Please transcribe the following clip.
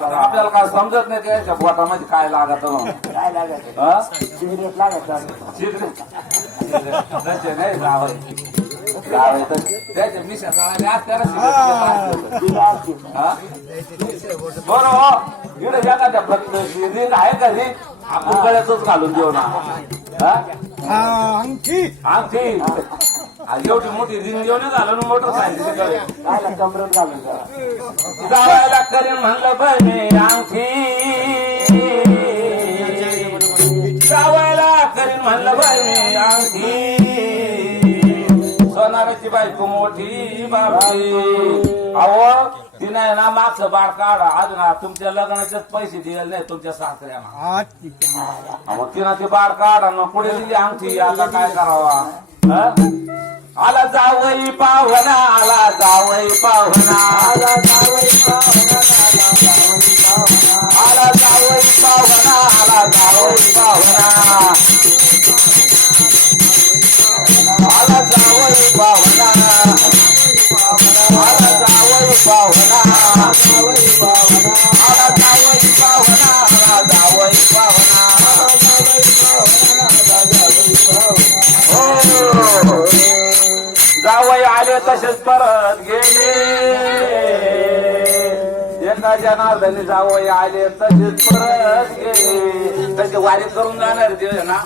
आपल्याला काय समजत नाही त्याच्या बोटामध्ये काय लागत काय लागत हा सिगरेट लागत तसे नाही जावं तर त्याच्या मिशा जाणारे असते बरोबर इकडे एखाद्या रिंग आहे का रिंग आपण गळ्यातच घालून देऊ ना अंगठी एवढी मोठी रिंग घेऊन झालं ना मोटरसायकल काय कमरत घालून जावायला करीन म्हणलं बहिणी अंगठी जावायला करीन म्हणलं बहिणी अंगठी सोनाराची बायको मोठी बाबी अहो तिने ना मागचं बाळ काढा अजून तुमच्या लग्नाचेच पैसे दिले नाही तुमच्या सासऱ्याला मग तिनं ते बाळ काढा ना पुढे दिली अंगठी आता काय करावा आला जावई पाहुणा आला जावई पाहुणा आला जावई पाहुणा आला जावई पाहुणा आला जावई पाहुणा आला जावई पाहुणा आला जावई पाहुणा आला जावई पाहुणा आला जावई पाहुणा जावई आले तसेच परत गेले एका जनार्दनी जावई आले तसेच परत गेले तसे वारी करून जाणार ते ना